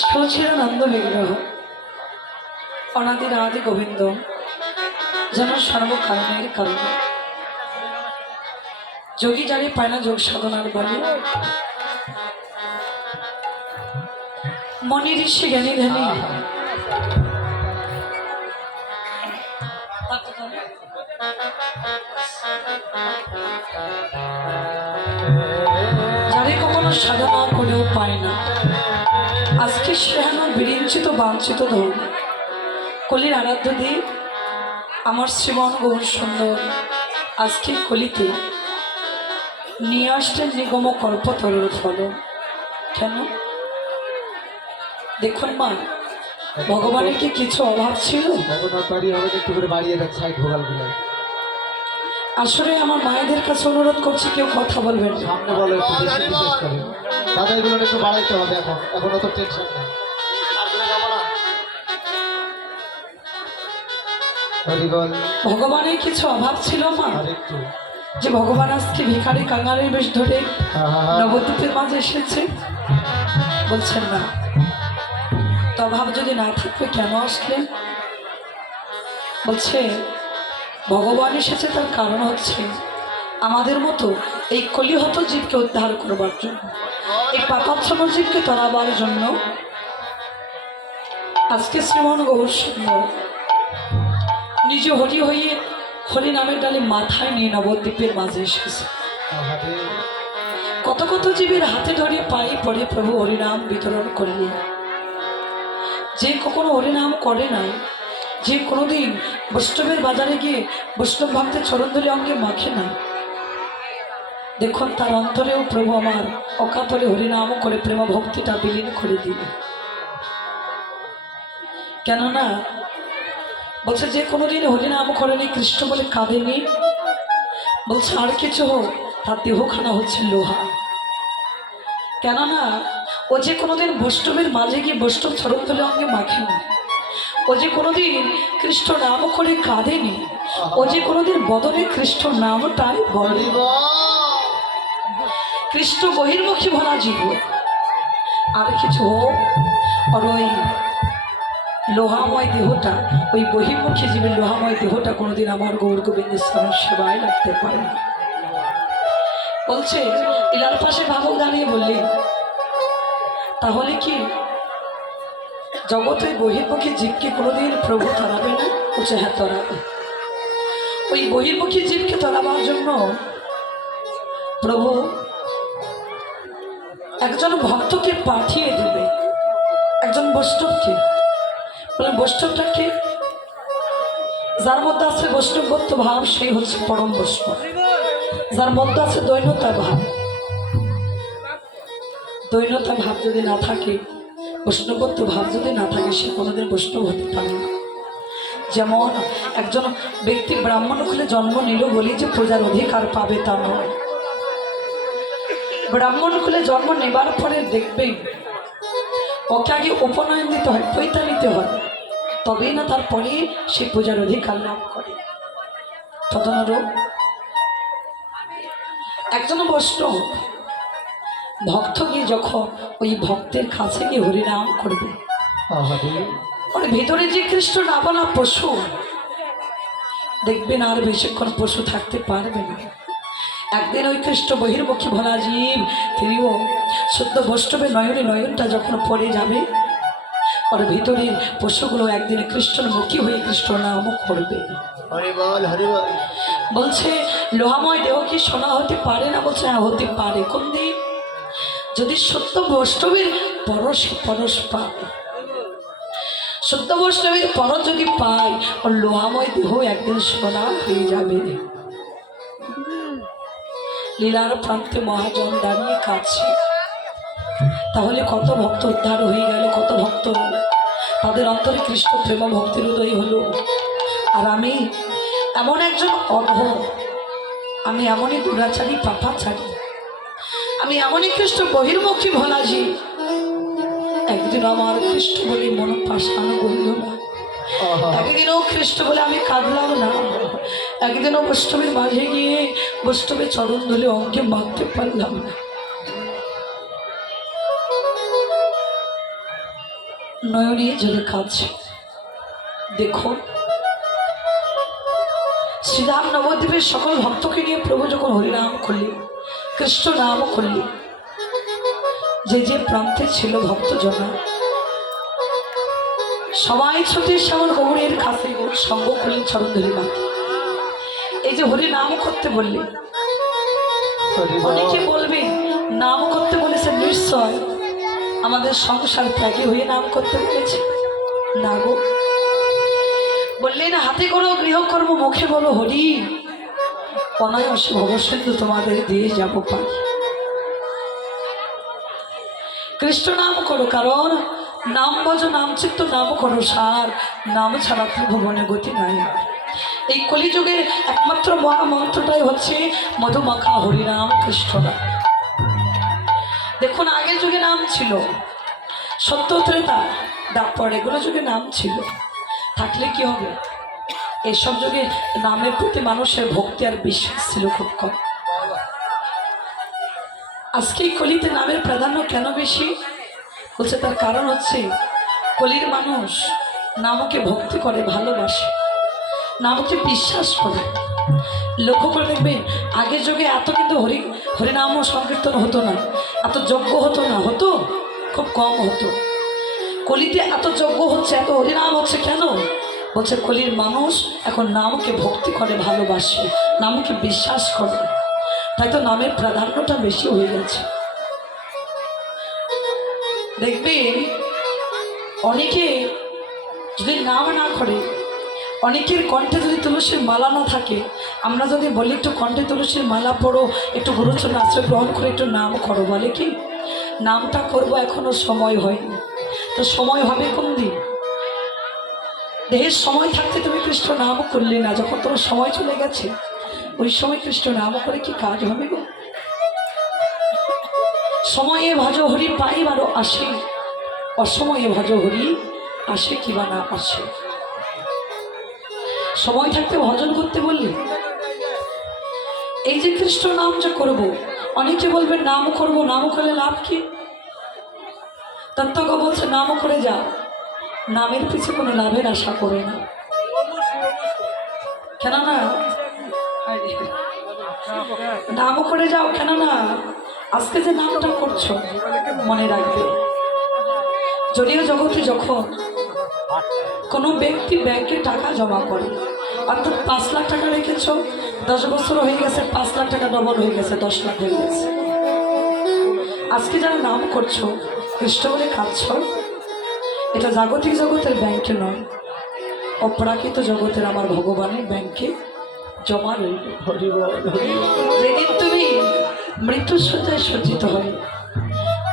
সচিরানন্দ বিগ্রহ। অনাদি রাধে গোবিন্দ, যেন সর্বকারণের কারণ। যোগী জানি পায় না যোগ সাধনার বলে। মনি ঋষি জ্ঞানী ধ্যানী। যারে কখনো সাধনা করেও পায় না। সেহানো বিরিঞ্চিত বাঞ্ছিত ধর্ম কলির আরাধ্য দেব আমার শ্রীমন গৌর সুন্দর। আজকে কলিতে নিয়ে আসলেন নিগম কল্পতরের ফল কেন? দেখুন মা ভগবানের কি কিছু অভাব ছিল? একটু করে বাড়িয়ে দেন সাইড ভোগালগুলো আসলে আমার মায়েদের কাছে অনুরোধ করছি কেউ কথা বলবেন সামনে বলো একটু বেশি বিশেষ করে। দাদা এগুলো একটু বাড়াইতে হবে এখন। এখন অত টেনশন নেই। ভগবানের কিছু অভাব ছিল মা যে ভগবান আজকে ভিখারি কাঙালের বেশ ধরে। নবদ্বীপের মাঝে এসেছে। বলছেন না। তো অভাব যদি না থাকবে কেন আসলে বলছে ভগবান এসেছে তার কারণ হচ্ছে আমাদের মতো এই কলিহত জীবকে উদ্ধার করবার জন্য। এই পাপাচ্ছন্ন জীবকে তরাবার জন্য আজকে শ্রীমন গৌর সুন্দর নিজে হরি হয়ে হরি নামের ডালে মাথায় নিয়ে নবদ্বীপের মাঝে এসেছে। কত কত জীবের হাতে ধরে পায়ে পরে প্রভু হরিনাম বিতরণ করলেন। যে কখনো হরিনাম করে নাই যে কোনোদিন বৈষ্ণবের বাজারে গিয়ে বৈষ্ণব ভক্তের চরণধরে অঙ্গে মাখে না। দেখুন, তার অন্তরেও প্রভু আমার অকাতরে হরিনাম করে প্রেম ভক্তিটা বিলীন করে দিলেন কেননা, বলছে, যে কোনোদিন হরিনাম করেনি কৃষ্ণ বলে কাঁদেনি। বলছে, আর কিছু হোক, তার দেহখানা হচ্ছে লোহা। কেননা, ও যে কোনোদিন বৈষ্ণবের মাঝে গিয়ে বৈষ্ণব চরণ অঙ্গে মাখেনি ও যে কোনোদিন কৃষ্ণ নাম করে কাঁদেনি, ও যে কোনোদিন বদলে কৃষ্ণ নামটাই বলে। কৃষ্ণ বহির্মুখী ভরা জীব আর কিছু হোক, আর ওই লোহাময় দেহটা, ওই বহির্মুখী জীবের লোহাময় দেহটা কোনোদিন আমার গৌর গোবিন্দের সেবায় লাগতে পারে না বলছে, ইলার পাশে ভাবক দাঁড়িয়ে বললেন তাহলে কি জগতের বহির্মুখী জীবকে কোনোদিন প্রভু তাড়াবে না? বলছে হ্যাঁ তরাবে ওই বহির্মুখী জীবকে তরাবার জন্য প্রভু একজন ভক্তকে পাঠিয়ে দেবে। একজন বৈষ্ণবকে। বলে বৈষ্ণবটাকে যার মধ্যে আছে বৈষ্ণবত্ব ভাব, সেই হচ্ছে পরম বৈষ্ণব। যার মধ্যে আছে দৈন্যতা ভাব। দৈন্যতা ভাব যদি না থাকে বৈষ্ণবত্ব ভাব যদি না থাকে, সে কোনোদিন বৈষ্ণব হতে পারে না। যেমন একজন ব্যক্তি ব্রাহ্মণ খুলে জন্ম নিল বলি যে প্রজার অধিকার পাবে তা নয়। ব্রাহ্মণ খুলে জন্ম নেবার পরে দেখবেন ওকে আগে উপনয়ন দিতে হয়, পৈতা নিতে হয়। তবেই না তারপরে সে পূজার অধিকার লাভ করে। তদনুরূপ একজন বৈষ্ণব ভক্ত গিয়ে যখন ওই ভক্তের কাছে গিয়ে হরিনাম করবে ওর ভেতরে যে কৃষ্ণ নাবনা পশু দেখবেন আর বেশিক্ষণ পশু থাকতে পারবে না। একদিন ওই কৃষ্ণ বহির্মুখী ভোলা জীব তিনিও শুদ্ধ বৈষ্ণবের নয়নে নয়নটা যখন পড়ে যাবে ওর ভিতরের পশুগুলো একদিন কৃষ্ণর মুখী হয়ে কৃষ্ণ নাম করবে। বলছে লোহাময় দেহ কি সোনা হতে পারে না? বলছে হ্যাঁ হতে পারে। কোন দিন যদি সত্য বৈষ্ণবের পরশ পরশ পায় সত্য বৈষ্ণবের পরশ যদি পায়, ওর লোহাময় দেহ একদিন সোনা হয়ে যাবে। লীলার প্রান্তে মহাজন দাঁড়িয়ে কাছে তাহলে কত ভক্ত উদ্ধার হয়ে গেল, কত ভক্ত তাদের অন্তরে কৃষ্ণ প্রেম ভক্তির উদয় হলো। আর আমি এমন একজন অধ আমি এমনই দুরাচারী পাপাচারী আমি এমনই কৃষ্ণ বহির্মুখী ভোলাজি। একদিন আমার কৃষ্ণ বলে মন পাশানো করল না। একদিনও খ্রিস্ট বলে আমি কাঁদলাম না। একদিনও বৈষ্ণবের মাঝে গিয়ে বৈষ্ণবের চরণ ধরে অঙ্গে মাখতে পারলাম না। নয়নে জলে কাঁদছে। দেখো শ্রীরাম নবদ্বীপের সকল ভক্তকে নিয়ে প্রভু যখন হরিনাম করলি কৃষ্ণ নাম করলি। যে যে প্রান্তে ছিল ভক্তজনা, সবাই ছুটে আমার গৌরের কাছে সঙ্গ করলেন চরণ ধরে এই যে হরি নাম করতে বললি। অনেকে বলবে, নাম করতে বলেছে নিশ্চয় আমাদের সংসার ত্যাগে হয়ে নাম করতে বলেছে। না গো। বললেন হাতে করো গৃহকর্ম, মুখে বলো হরি। অনায়াসে ভবসিন্ধু তোমাদের দিয়ে যাব পারি। কৃষ্ণ নাম করো, কারণ নাম ভজ নাম চিত্ত, নাম করো সার। নাম ছাড়া ত্রিভুবনে গতি নাই এই কলিযুগের একমাত্র মহামন্ত্রটাই হচ্ছে মধুমাখা হরিনাম কৃষ্ণ দেখুন, আগের যুগে নাম ছিল সত্য ত্রেতা এগুলো যুগে নাম ছিল। থাকলে কি হবে? এসব যুগে নামের প্রতি মানুষের ভক্তি আর বিশ্বাস ছিল খুব কম। আজকে কলিতে নামের প্রাধান্য কেন বেশি? হচ্ছে তার কারণ হচ্ছে কলির মানুষ নামকে ভক্তি করে, ভালোবাসে, নামকে বিশ্বাস করে। লক্ষ্য করে দেখবে আগের যুগে এত কিন্তু হরি, হরিনাম ও সংকীর্তন হতো না, এত যজ্ঞ হতো না, হতো, খুব কম হতো। কলিতে এত যজ্ঞ হচ্ছে, এত হরিনাম হচ্ছে কেন? বলছে, কলির মানুষ এখন নামকে ভক্তি করে, ভালোবাসে, নামকে বিশ্বাস করে। তাই তো নামের প্রাধান্যটা বেশি হয়ে গেছে। দেখবে, অনেকে যদি নাম না করে, অনেকের কণ্ঠে যদি তুলসীর মালা না থাকে, আমরা যদি বলি, একটু কণ্ঠে তুলসীর মালা পড়ো, একটু গুরুচরণ আশ্রয় গ্রহণ করে একটু নাম করো। বলে কি? নামটা করব এখনও সময় হয়নি। তো সময় হবে কোন দিন? দেহের সময় থাকতে তুমি কৃষ্ণ নাম করলে না, যখন তোমার সময় চলে গেছে, ওই সময় কৃষ্ণ নাম করে কি কাজ হবে গো? সময়ে ভজ হরি পাই বারো আসে, অসময়ে ভজ হরি আসে কিবা না আসে। সময় থাকতে ভজন করতে বললি, এই যে কৃষ্ণ নাম যে করব, অনেকে বলবে নাম করব, নাম করলে লাভ কি? তত্ত্বজ্ঞ বলছে, নাম করে যা নামের পিছে কোনো লাভের আশা করে না। কেননা নাম করে যাও, কেননা, আজকে যে নামটা করছ, মনে রাখবে। যদিও জগতে যখন কোনো ব্যক্তি ব্যাংকে টাকা জমা করে, অর্থাৎ পাঁচ লাখ টাকা রেখেছ, দশ বছর হয়ে গেছে, পাঁচ লাখ টাকা ডবল হয়ে গেছে, দশ লাখ হয়ে গেছে। আজকে যারা নাম করছ কৃষ্ণ বলে কাঁদছ এটা জাগতিক জগতের ব্যাংকে নয়, অপরাকৃত জগতের আমার ভগবানের ব্যাংকে জমা। যেদিন তুমি মৃত্যুর সজ্জায় সজ্জিত হবে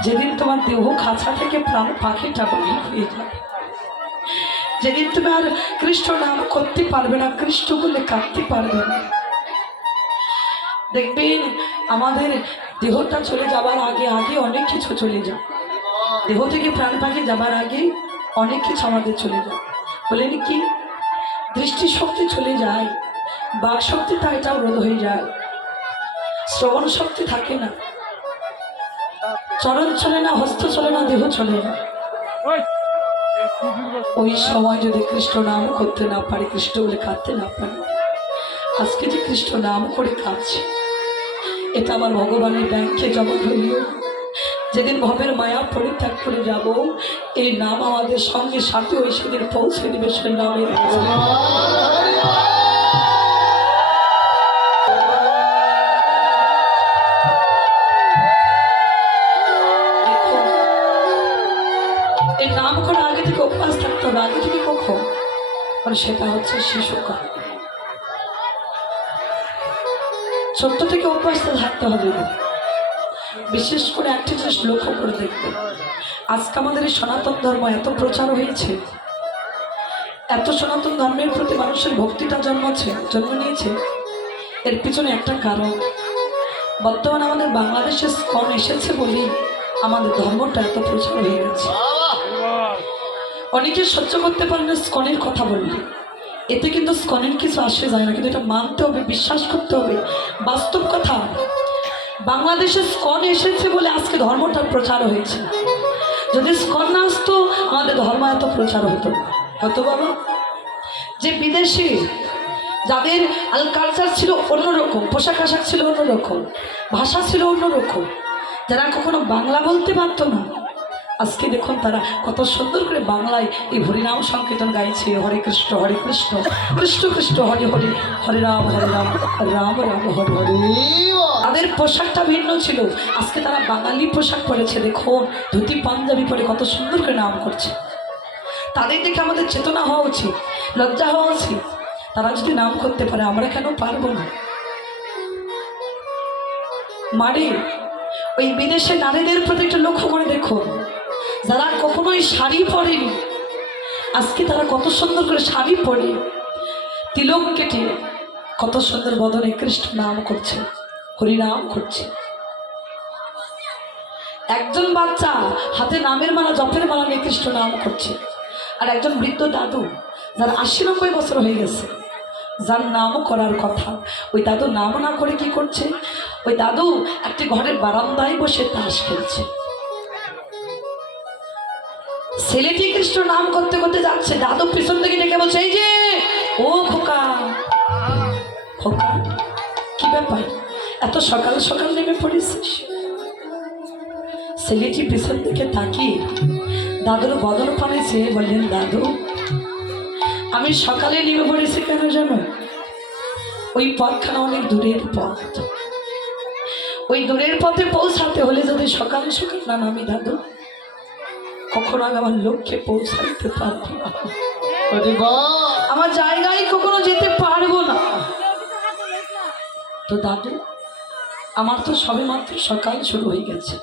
যেদিন তোমার দেহ খাঁচা থেকে প্রাণ পাখিটা বাহির হয়ে যাবে যেদিন তুমি আর কৃষ্ণ নাম করতে পারবে না, কৃষ্ণ বলে কাঁদতে পারবে না দেখবেন, আমাদের দেহটা চলে যাবার আগে আগে অনেক কিছু চলে যায় দেহ থেকে প্রাণ পাখি যাবার আগে অনেক কিছু আমাদের চলে যায়। বলেন কি? দৃষ্টিশক্তি চলে যায় বাক শক্তি তা এটাও রোধ হয়ে যায়। শ্রবণ শক্তি থাকে না। চরণ চলে না, হস্ত চলে না, দেহ চলে না। ওই সময় যদি কৃষ্ণ নাম করতে না পারে, কৃষ্ণ বলে কাঁদতে না পারে। আজকে যে কৃষ্ণ নাম করে কাঁদছে, এটা আমার ভগবানের ব্যাংকে জমা হইল। যেদিন ভবের মায়া পরিত্যাগ করে যাব, এই নাম আমাদের সঙ্গে সাথে ওই সেদিন পৌঁছে দিবে সে নামের এই নাম আগে থেকে অভ্যাস থাকতে হবে, আগে থেকে সেটা হচ্ছে শিশুকাল। ছোট্ট থেকে অভ্যাসটা থাকতে হবে। বিশেষ করে একটি জিনিস লক্ষ্য করে দেখবে। আজকে আমাদের এই সনাতন ধর্ম এত প্রচার হয়েছে। এত সনাতন ধর্মের প্রতি মানুষের ভক্তিটা জন্মাচ্ছে, জন্ম নিয়েছে। এর পিছনে একটা কারণ। বর্তমানে আমাদের বাংলাদেশে স্কন এসেছে বলেই আমাদের ধর্মটা এত প্রচার হয়ে গেছে। অনেকে সহ্য করতে পারে না স্কনের কথা বললে। এতে কিন্তু স্কনের কিছু আসে যায় না, কিন্তু এটা মানতে হবে, বিশ্বাস করতে হবে। বাস্তব কথা। বাংলাদেশে স্কন এসেছে বলে আজকে ধর্মটার প্রচার হয়েছে। যদি স্কন না আসতো, আমাদের ধর্ম এত প্রচার হতো হতো বাবা? যে বিদেশি, যাদের আল কালচার ছিল অন্যরকম, পোশাক আশাক ছিল অন্যরকম, ভাষা ছিল অন্যরকম, যারা কখনো বাংলা বলতে পারতো না, আজকে দেখুন তারা কত সুন্দর করে বাংলায় এই হরিনাম সংকীর্তন গাইছে, হরে কৃষ্ণ হরে কৃষ্ণ কৃষ্ণ কৃষ্ণ, হরে হরে হরে রাম হরে রাম রাম রাম, হরে হরে। তাদের পোশাকটা ভিন্ন ছিল। আজকে তারা বাঙালি পোশাক পরেছে, দেখুন। ধুতি পাঞ্জাবি পরে কত সুন্দর করে নাম করছে। তাদের দেখে আমাদের চেতনা হওয়া উচিত, লজ্জা হওয়া উচিত। তারা যদি নাম করতে পারে, আমরা কেন পারব না? মারে, ওই বিদেশে নারীদের প্রতি একটু লক্ষ্য করে দেখুন। যারা কখনোই শাড়ি পরেনি, আজকে তারা কত সুন্দর করে শাড়ি পরে। তিলক কেটে কত সুন্দর বদনে কৃষ্ণ নাম করছে। হরিনাম করছে একজন বাচ্চা হাতে নামের মালা, জপের মালা নিয়ে কৃষ্ণ নাম করছে। আর একজন বৃদ্ধ দাদু, যার আশি নব্বই বছর হয়ে গেছে, যার নামও করার কথা। ওই দাদু নাম না করে কি করছে? ওই দাদু একটি ঘরের বারান্দায় বসে তাস খেলছে। ছেলেটি কৃষ্ণ নাম করতে করতে যাচ্ছে। দাদু পিছন থেকে ডেকে বলছে, এই যে, ও খোকা। খোকা? কি ব্যাপার? এত সকাল সকাল নেমে পড়েছিস ছেলেটি পিছন থেকে তাকিয়ে দাদুর বদল পানে চেয়ে বললেন, দাদু, আমি সকালে নেমে পড়েছি কেন জানো? ওই পথখানা অনেক দূরের পথ। ওই দূরের পথে পৌঁছাতে হলে যদি সকালে সকাল না নামি, দাদু, কখনো আমি আমার লক্ষ্যে পৌঁছাতে পারব না। আমার জায়গায় কখনো যেতে পারব না। তো দাদু আমার তো সবে মাত্র সকাল শুরু হয়ে গেছে।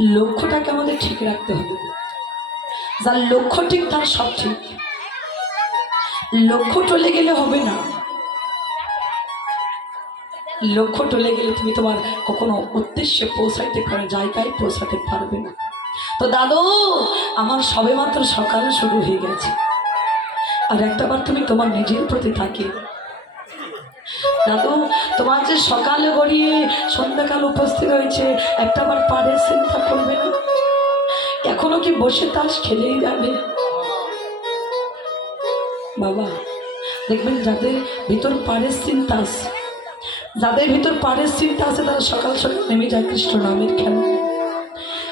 লক্ষ্যটাকে আমাদের ঠিক রাখতে হবে। যার লক্ষ্য ঠিক, তার সব ঠিক। লক্ষ্য টলে গেলে হবে না। লক্ষ্য টলে গেলে তুমি তোমার কখনো উদ্দেশ্যে পৌঁছাইতে পারো, জায়গায় পৌঁছাতে পারবে না। তো দাদু, আমার সবে মাত্র সকাল শুরু হয়ে গেছে। আর একটাবার তুমি তোমার নিজের প্রতি থাকি দাদু, তোমার যে সকালে গড়িয়ে সন্ধ্যাকাল উপস্থিত হয়েছে একটাবার পারে চিন্তা করবে না? এখনও কি বসে তাস খেলেই যাবে? বাবা, দেখবেন যাদের ভিতর পাড়ের চিন্তা আছে, যাদের ভিতর পাড়ের চিন্তা আছে, তারা সকাল সকাল নেমে যায় কৃষ্ণ নামের খেলা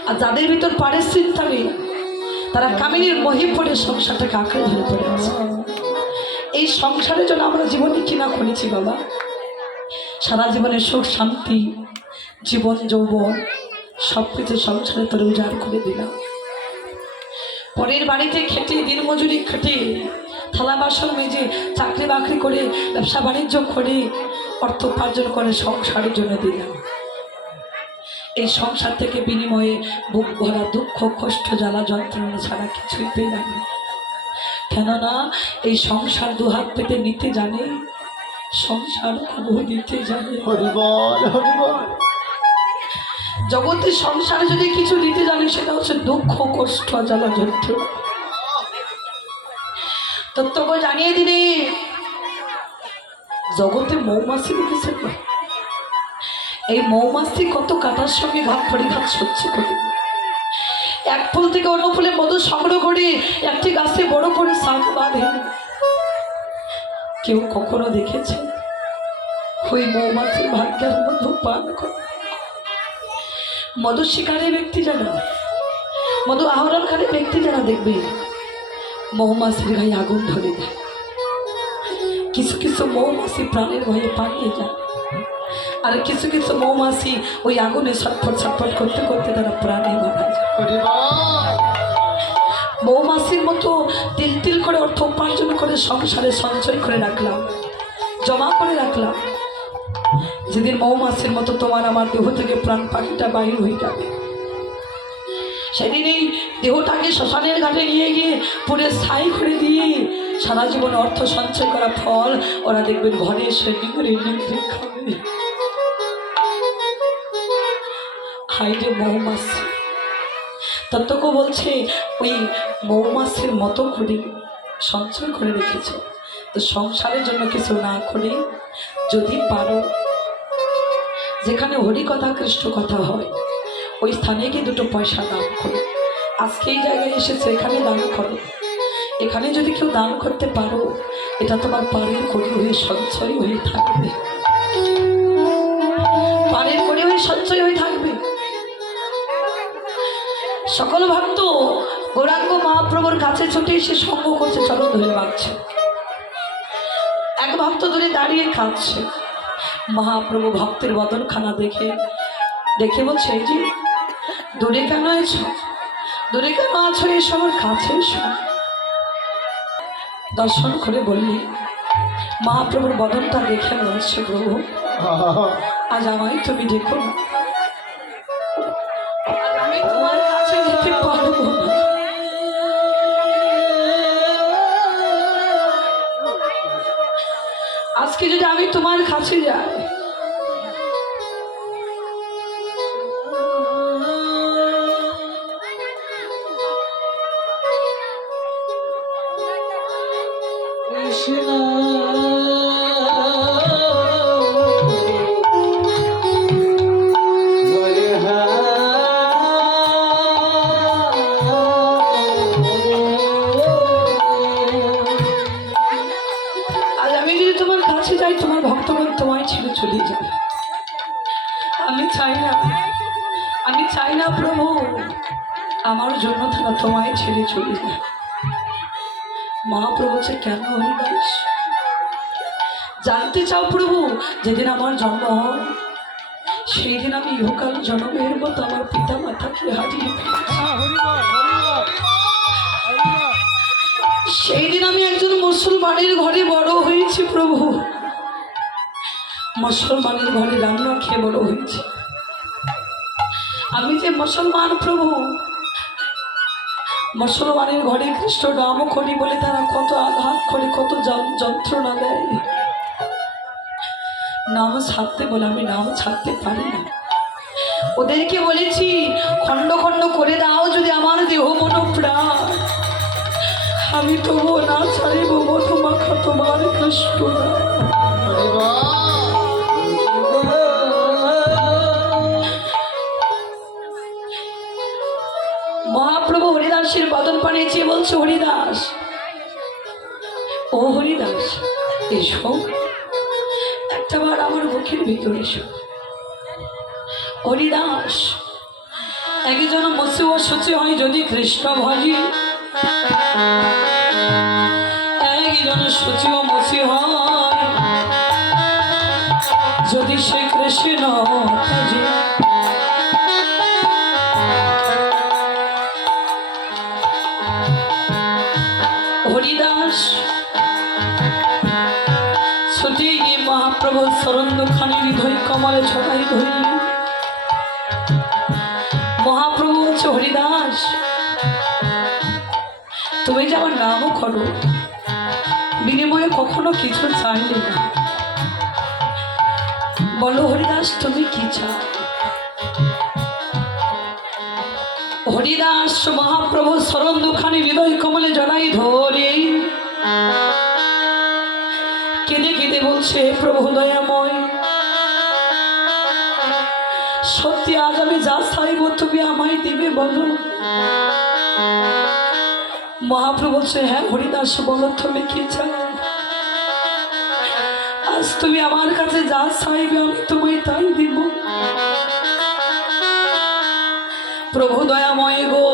আর যাদের ভিতর পাড়ের চিন্তা নেই, তারা কামিনীর মহি পড়ে সংসারটাকে আঁকড়ে ধরে পড়ে আছে এই সংসারের জন্য আমরা জীবনে কিনা করেছি বাবা? সারা জীবনে সুখ, শান্তি, জীবন, যৌবন, সব কিছু সংসারে তোর উজাড় করে দিলাম। পরের বাড়িতে খেটে, দিনমজুরি খেটে, থালা বাসন মেজে, চাকরি বাকরি করে, ব্যবসা বাণিজ্য করে, অর্থ উপার্জন করে সংসারের জন্য দিলাম। এই সংসার থেকে বিনিময়ে বুক ভরা দুঃখ, কষ্ট, জ্বালা, যন্ত্রণা ছাড়া কিছুই পেলাম কেননা এই সংসার দুহাত পেতে নিতে জানে সংসার খুব দিতে জানে। হরিবল হরিবল। জগতের সংসারে যদি কিছু দিতে জানে সেটা হচ্ছে দুঃখ কষ্ট জ্বালা যন্ত্রণা তত্ত্বকে জানিয়ে দিলে জগতে মৌমাছি না? এই মৌমাছি কত কাটার সঙ্গে ঘাত পরিঘাত সহ্য করে। এক ফুল থেকে অন্য ফুলে মধু সংগ্রহ করে একটি গাছে বড় করে শাক বাঁধে। কেউ কখনো দেখেছে? ওই মৌমাছির ভাগ্যের মধু পান করে। মধু শিকারী ব্যক্তি যারা, মধু আহরণকারী ব্যক্তি যারা দেখবে, মৌমাছির গায়ে আগুন ধরে দেয়। কিছু কিছু মৌমাছি প্রাণের ভয়ে পালিয়ে যায়। আর কিছু কিছু মৌমাছি ওই আগুনে ছটফট ছটফট করতে করতে তারা প্রাণে মারা যায়। মৌমাছির মতো তিল তিল করে অর্থ উপার্জন করে সংসারে সঞ্চয় করে রাখলাম, জমা করে রাখলাম। যেদিন মৌমাছির মতো তোমার আমার দেহ থেকে প্রাণ পাখিটা বাহির হয়ে যাবে সেদিন এই দেহটাকে শ্মশানের ঘাটে নিয়ে গিয়ে পুরে স্থায়ী করে দিয়ে সারা জীবন অর্থ সঞ্চয় করা ফল ওরা দেখবেন ঘরে এসে খাবে। হাই রে মৌমাছি। তত্ত্বক বলছে, ওই মৌমাছির মতো করে সঞ্চয় করে রেখেছ। তো সংসারের জন্য কিছু না করে যদি পারো, যেখানে হরি কথা কৃষ্ণ কথা হয়, ওই স্থানে গিয়ে দুটো পয়সা দান করো। আজকে এই জায়গায় এসেছে, এখানে দান করো। এখানে যদি কেউ দান করতে পারো, এটা তোমার পাড়ের করি হয়ে, সঞ্চয় হয়ে থাকবে। সকল ভক্ত গৌরাঙ্গ মহাপ্রভুর কাছে ছুটে এসে সঙ্গ করছে চলো ধরে মাগছে এক ভক্ত ধরে দাঁড়িয়ে খাচ্ছে মহাপ্রভু ভক্তের বদনখানা দেখে দেখে বলছে, এই যে, দূরে কেন এছো দূরে কেন আছো? এসো, আমার কাছে এসো। দর্শন করে বললি, মহাপ্রভুর বদনটা দেখে বলছে প্রভু, আজ আমায় তুমি দেখো না। তোমার কাছে যে কেন জানতে চাও প্রভু যেদিন আমার জন্ম হয় সেই দিন আমি ইহকাল জন্মের মতো আমার পিতা মাতাকে হারিয়ে ফেলেছি। সেই দিন আমি একজন মুসলমানের ঘরে বড় হয়েছি প্রভু। মুসলমানের ঘরে রান্না খেয়ে বড় হয়েছি। আমি যে মুসলমান প্রভু মুসলমানের ঘরে খ্রিস্ট নাম করি বলে তারা কত আঘাত করে, কত যন- যন্ত্রণা দেয়। নাম ছাড়তে বলে, আমি নাম ছাড়তে পারি না। ওদেরকে বলেছি, খণ্ড খণ্ড করে দাও যদি আমার দেহ মন আমি তবুও না ছাড়িব, মধুমাখা তোমার কৃষ্ণ হরিদাসের বদন পানে চেয়ে বলছে হরিদাস। ও হরিদাস, এসো। একটাবার আমার মুখের ভিতরে এসো। হরিদাস, একজন মসি ও সচি হয় যদি কৃষ্ণ ভজি একজন সচি ও মসি হয় যদি সে কৃষ্ণ কমলে ছড়াই ধরলেন মহাপ্রভু বলছে হরিদাস। তুমি যে আমার নামও করো, বিনিময়ে কখনো কিছু চাইলে না। বলো হরিদাস, তুমি কি চাও? হরিদাস, মহাপ্রভু, শরণ দুখানি হৃদয় কমলে জড়াই ধরে। কেঁদে কেঁদে বলছে "হে প্রভু দয়াময় আজ আমি যা চাইব তুমি আমায় দিবে বলো। মহাপ্রভু বলছে হ্যাঁ হরিদাস, বলো, তুমি কি চাও? আজ তুমি আমার কাছে যা চাইবে আমি তোমায় তাই দিব। প্রভু দয়াময় গো,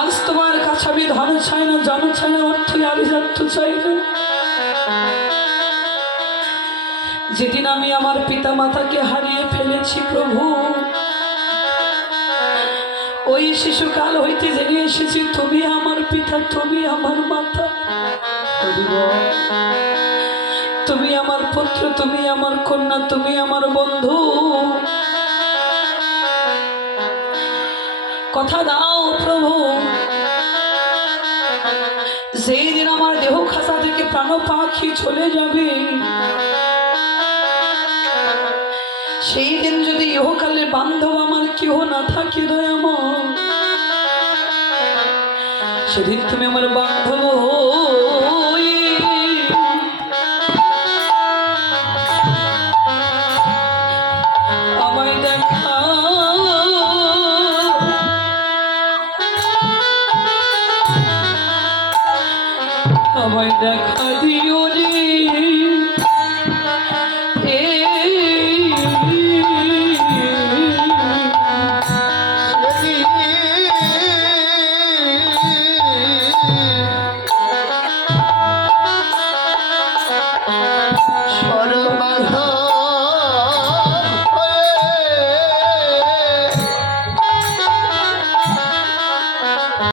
আজ তোমার কাছে আমি ধন চাই না, জন চাই না অর্থ আভিজাত্য চাই না। যেদিন আমি আমার পিতা মাতাকে হারিয়ে ফেলেছি প্রভু, ওই শিশুকাল হইতে জেনে এসেছি, তুমি আমার পিতা, তুমি আমার মাতা। তুমি আমার পুত্র, তুমি আমার কন্যা, তুমি আমার বন্ধু। কথা দাও প্রভু, যেই দিন আমার দেহ খাসা থেকে প্রাণ পাখি চলে যাবে সেই দিন যদি ইহকালে বান্ধব আমার কেহ না থাকে, দয়াময়। সেদিন তুমি আমার বান্ধব আমায় দেখা আমায়